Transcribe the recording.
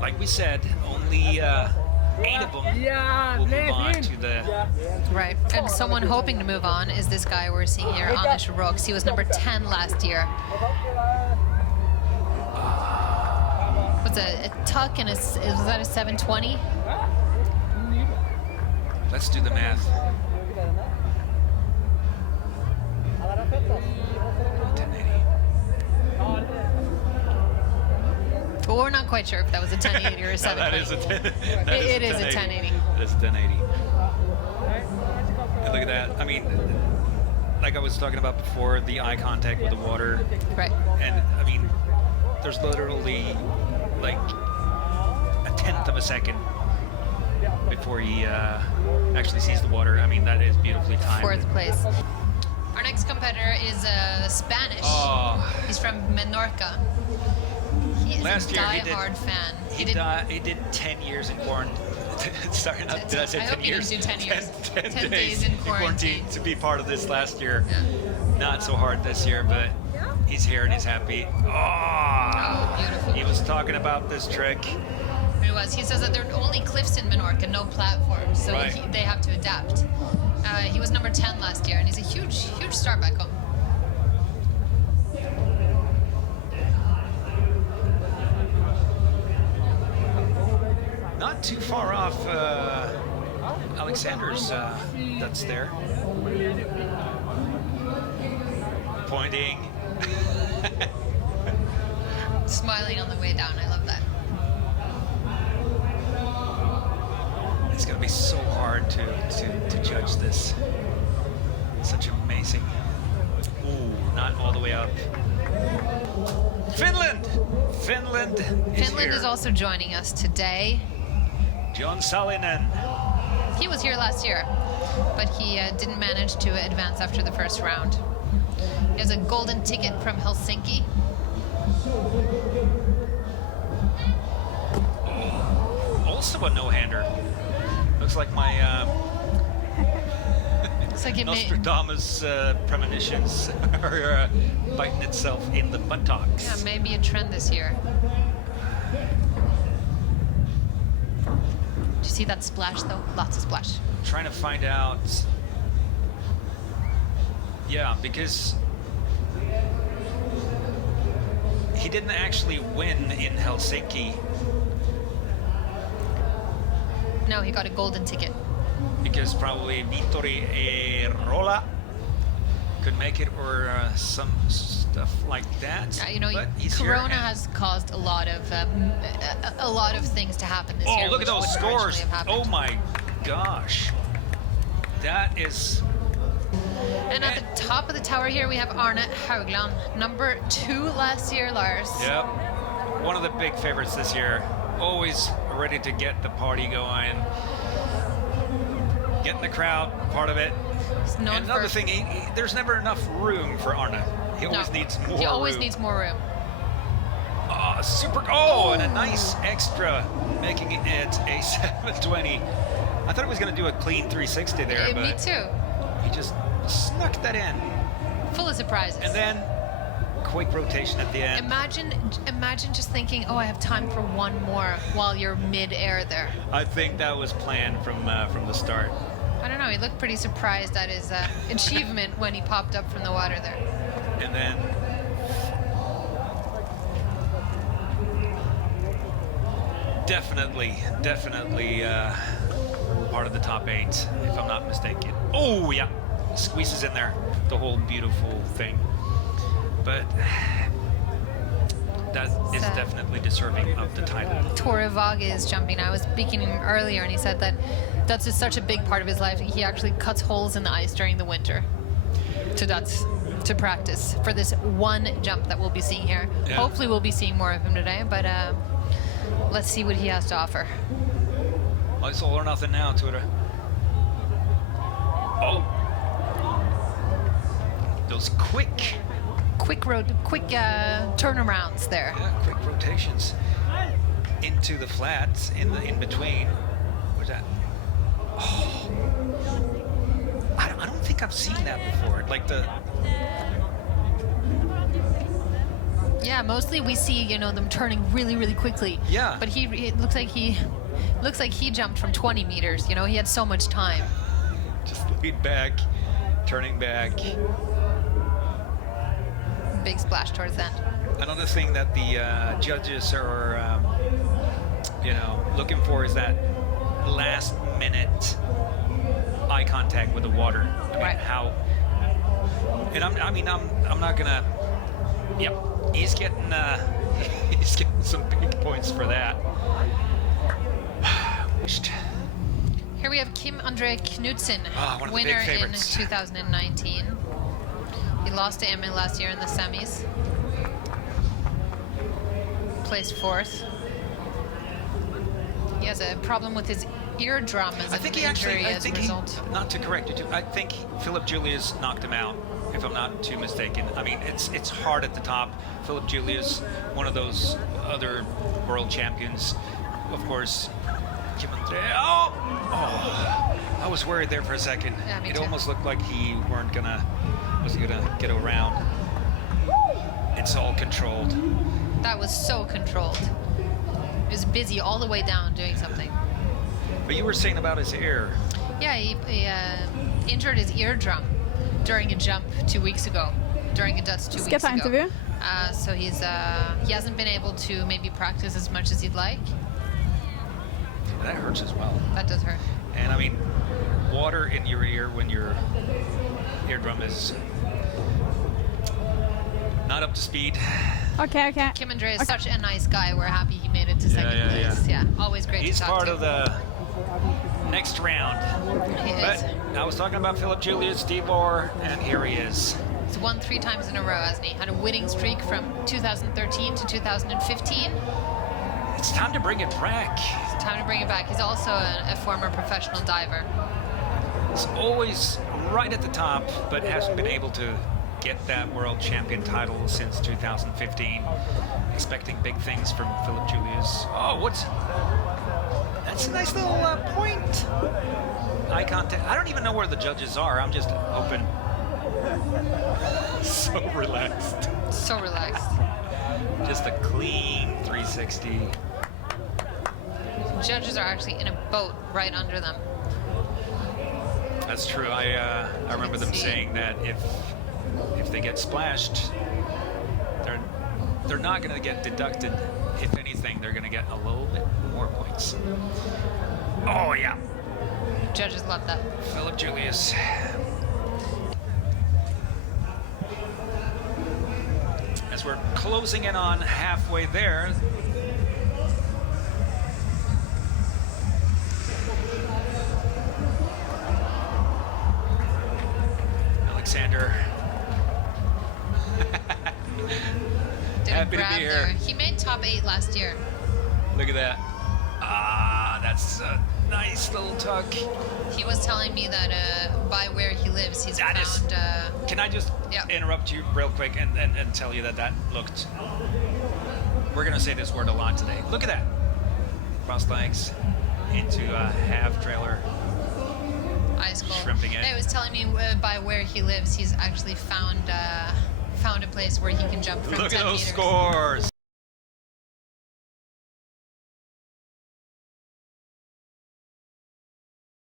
like we said, only 8 of them will move on to the... Right, and someone hoping to move on is this guy we're seeing here, ARNE. He was number 10 last year. What's a tuck and is that a 720? Let's do the math. 1080. But we're not quite sure if that was a 1080 or a 720. It is a 1080. It is a 1080. And look at that. I mean, like I was talking about before, the eye contact with the water. Right. And I mean, there's literally like a 1/10 of a second before he actually sees the water. I mean, that is beautifully timed. 4th place. Our next competitor is Spanish. Oh. He's from Menorca. He is Last a year die-hard fan. He did 10 years in quarantine. Sorry, did I say 10 years? I hope you didn't do 10 years. 10 days in quarantine to be part of this last year. Yeah. Not so hard this year, but he's here and he's happy. Oh, beautiful. He was talking about this trick. It was. He says that there are only cliffs in Menorca, no platforms, so Right. they have to adapt. He was number 10 last year, and he's a huge star back home. Not too far off Alexander's that's there. Pointing. Smiling on the way down. I love that. It's going to be so hard to judge this. Such amazing. Ooh, not all the way up. Finland! Finland is also joining us today. John Salinen. He was here last year, but he didn't manage to advance after the first round. He has a golden ticket from Helsinki. Also a no-hander. Looks like my It's like Nostradamus premonitions are biting itself in the buttocks. Yeah, maybe a trend this year. Did you see that splash though? Lots of splash. I'm trying to find out. Yeah, because he didn't actually win in Helsinki. No, he got a golden ticket. Because probably Vittori Erola could make it, or some stuff like that. You know, but he's Corona here has caused a lot of things to happen this year. Oh, look at those scores! Oh my gosh, that is. And at the top of the tower here, we have ARNE HAUGLAND, number 2 last year, Lars. Yep, one of the big favorites this year. Always ready to get the party going. Getting the crowd part of it. And another thing, there's never enough room for ARNE. He always needs more room. He always needs more room. Super. Oh, and a nice extra, making it a 720. I thought he was going to do a clean 360 there, but me too. He just snuck that in. Full of surprises. And then quick rotation at the end. Imagine just thinking, oh, I have time for one more while you're mid-air there. I think that was planned from the start. I don't know. He looked pretty surprised at his achievement when he popped up from the water there. And then definitely part of the top 8, if I'm not mistaken. Oh yeah, squeezes in there, the whole beautiful thing. But that is definitely deserving of the title. Tore Vage is jumping. I was speaking earlier, and he said that that's just such a big part of his life. He actually cuts holes in the ice during the winter to practice for this one jump that we'll be seeing here. Yeah. Hopefully we'll be seeing more of him today, but let's see what he has to offer. Well, it's all or nothing now, Tura. Oh. Those quick turnarounds there. Yeah, quick rotations into the flats in between. Where's that? Oh. I don't think I've seen that before. Like the. Yeah, mostly we see, you know, them turning really, really quickly. Yeah. But it looks like he jumped from 20 meters. You know, he had so much time. Just lead back, turning back. Big splash towards the end. Another thing that the judges are, you know, looking for is that last minute eye contact with the water. I mean, Right. how? And I'm not gonna. Yep, he's getting some big points for that. Here we have Kim André Knudsen, one of the winner big in favorites. 2019. He lost to Emil last year in the semis. Placed 4th. He has a problem with his eardrum as an injury as a result. Not to correct you, I think Philip Julius knocked him out, if I'm not too mistaken. I mean, it's hard at the top. Philip Julius, one of those other world champions, of course. Oh, I was worried there for a second. Yeah, me it too. almost looked like he wasn't gonna get around. It's all controlled. That was so controlled. He was busy all the way down doing something. But you were saying about his ear. Yeah, he injured his eardrum during a jump 2 weeks ago. During a Døds 2 Ska jag weeks ta ago. intervju? So he hasn't been able to maybe practice as much as he'd like. That hurts as well. That does hurt. And I mean, water in your ear when your eardrum is not up to speed. Okej. Kim André is such a nice guy. We're happy he made it to second place. Yeah, always great He's to talk part to. of the next round. He is. But I was talking about Philip Julius, DEVOR, and here he is. He's won 3 times in a row, hasn't he? Had a winning streak from 2013 to 2015. It's time to bring it back. It's time to bring it back. He's also a former professional diver. He's always right at the top, but hasn't been able to get that world champion title since 2015. Expecting big things from Philip Julius. Oh, that's a nice little point. Eye contact. I don't even know where the judges are. I'm just hoping. So relaxed. So relaxed. Just a clean 360. Judges are actually in a boat right under them. That's true. I remember them saying that if they get splashed, they're not going to get deducted. If anything, they're going to get a little bit more points. Oh yeah. Judges love that. Philip Julius. As we're closing in on halfway there. Alexander. Happy to be here. There. He made top 8 last year. Look at that. Ah, that's a nice little tuck. He was telling me that by where he lives, he's found... Can I just interrupt you real quick and tell you that looked... We're going to say this word a lot today. Look at that. Cross legs into a half trailer. Ice cold. Shrimping it. No, he was telling me by where he lives, he's actually found a place where he can jump from 10 meters. Look at those scores.